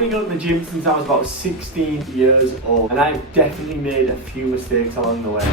been going to the gym since I was about 16 years old, and I've definitely made a few mistakes along the way.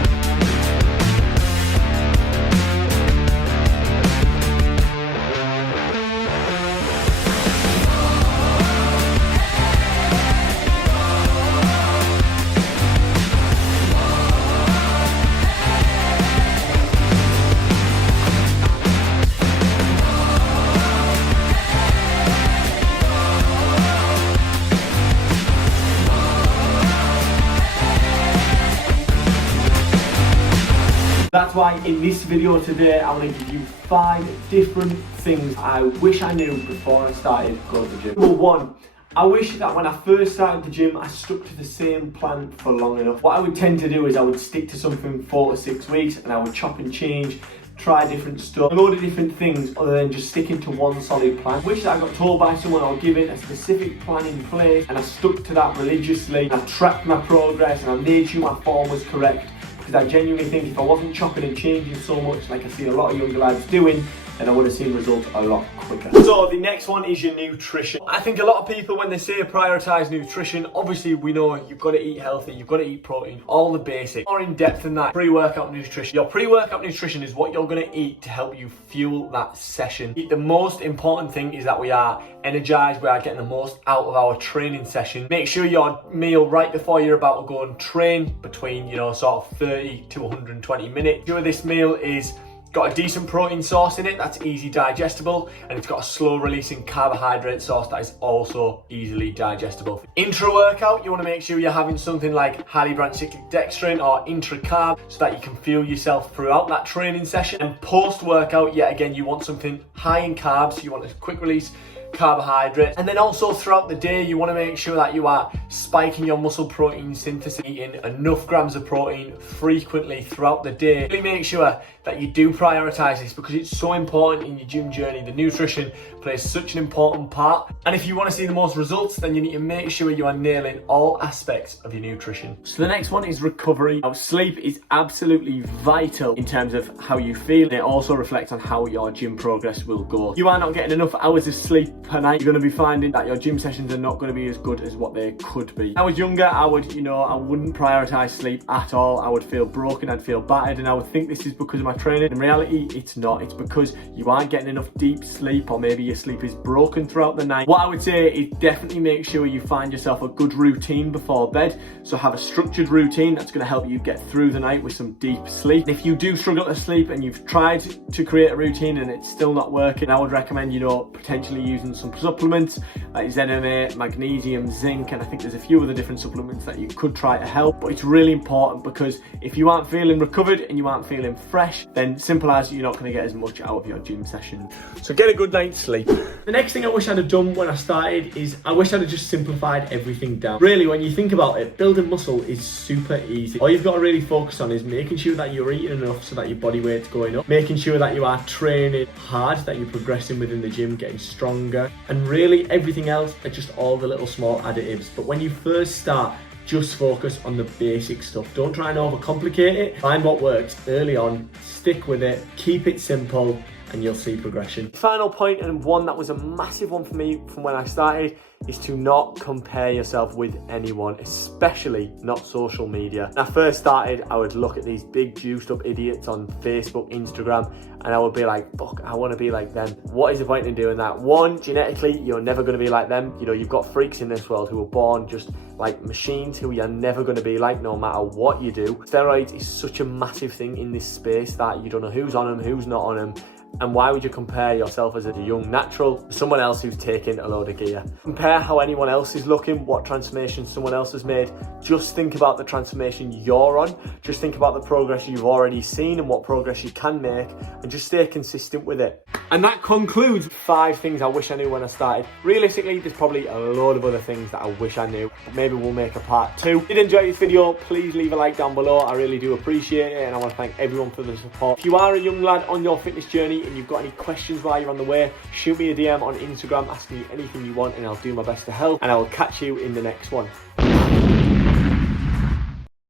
That's why in this video today, I want to give you 5 different things I wish I knew before I started going to the gym. Number 1, I wish that when I first started the gym, I stuck to the same plan for long enough. What I would tend to do is I would stick to something 4 to 6 weeks, and I would chop and change, try different stuff, a load of different things other than just sticking to one solid plan. I wish that I got told by someone or given a specific plan in place, and I stuck to that religiously, and I tracked my progress, and I made sure my form was correct. Because I genuinely think if I wasn't chopping and changing so much like I see a lot of younger lads doing, then I would have seen results a lot quicker. So the next one is your nutrition. I think a lot of people, when they say prioritise nutrition, obviously we know you've got to eat healthy, you've got to eat protein, all the basics. More in depth than that, pre-workout nutrition. Your pre-workout nutrition is what you're going to eat to help you fuel that session. The most important thing is that we are energized, we are getting the most out of our training session. Make sure your meal right before you're about to go and train, between, sort of 30 to 120 minutes. Make sure this meal is got a decent protein source in it that's easy digestible, and it's got a slow releasing carbohydrate source that is also easily digestible. Intra workout, you want to make sure you're having something like highly branched cyclic dextrin or intra carb so that you can fuel yourself throughout that training session. And post workout, yet again, you want something high in carbs, you want a quick release carbohydrates. And then also throughout the day, you want to make sure that you are spiking your muscle protein synthesis, eating enough grams of protein frequently throughout the day. Really make sure that you do prioritize this, because it's so important in your gym journey. The nutrition plays such an important part, and if you want to see the most results, then you need to make sure you are nailing all aspects of your nutrition. So the next one is recovery. Now, sleep is absolutely vital in terms of how you feel, and it also reflects on how your gym progress will go. If you are not getting enough hours of sleep per night, you're going to be finding that your gym sessions are not going to be as good as what they could be. When I was younger, I wouldn't prioritize sleep at all. I would feel broken, I'd feel battered, and I would think this is because of my training. In reality, it's not. It's because you aren't getting enough deep sleep, or maybe your sleep is broken throughout the night. What I would say is definitely make sure you find yourself a good routine before bed. So have a structured routine that's going to help you get through the night with some deep sleep. If you do struggle to sleep and you've tried to create a routine and it's still not working, I would recommend, potentially using some supplements like ZMA, magnesium, zinc, and I think there's a few other different supplements that you could try to help. But it's really important, because if you aren't feeling recovered and you aren't feeling fresh, then simple as you're not going to get as much out of your gym session. So get a good night's sleep. The next thing I wish I'd have done when I started is I wish I'd have just simplified everything down. Really, when you think about it, building muscle is super easy. All you've got to really focus on is making sure that you're eating enough so that your body weight's going up, making sure that you are training hard, that you're progressing within the gym, getting stronger, and really everything else are just all the little small additives. But when you first start, just focus on the basic stuff. Don't try and overcomplicate it. Find what works early on, stick with it, keep it simple, and you'll see progression. Final point, and one that was a massive one for me from when I started, is to not compare yourself with anyone, especially not social media. When I first started, I would look at these big juiced up idiots on Facebook, Instagram, and I would be like, fuck, I want to be like them. What is the point in doing that? One, genetically, you're never going to be like them. You've got freaks in this world who are born just like machines, who you're never going to be like no matter what you do. Steroids is such a massive thing in this space that you don't know who's on them, who's not on them. And why would you compare yourself as a young natural to someone else who's taking a load of gear? Compare how anyone else is looking, what transformation someone else has made. Just think about the transformation you're on. Just think about the progress you've already seen and what progress you can make, and just stay consistent with it. And that concludes 5 things I wish I knew when I started. Realistically, there's probably a load of other things that I wish I knew, but maybe we'll make a part 2. If you did enjoy this video, please leave a like down below. I really do appreciate it, and I want to thank everyone for the support. If you are a young lad on your fitness journey and you've got any questions while you're on the way, shoot me a DM on Instagram, ask me anything you want, and I'll do my best to help, and I will catch you in the next one.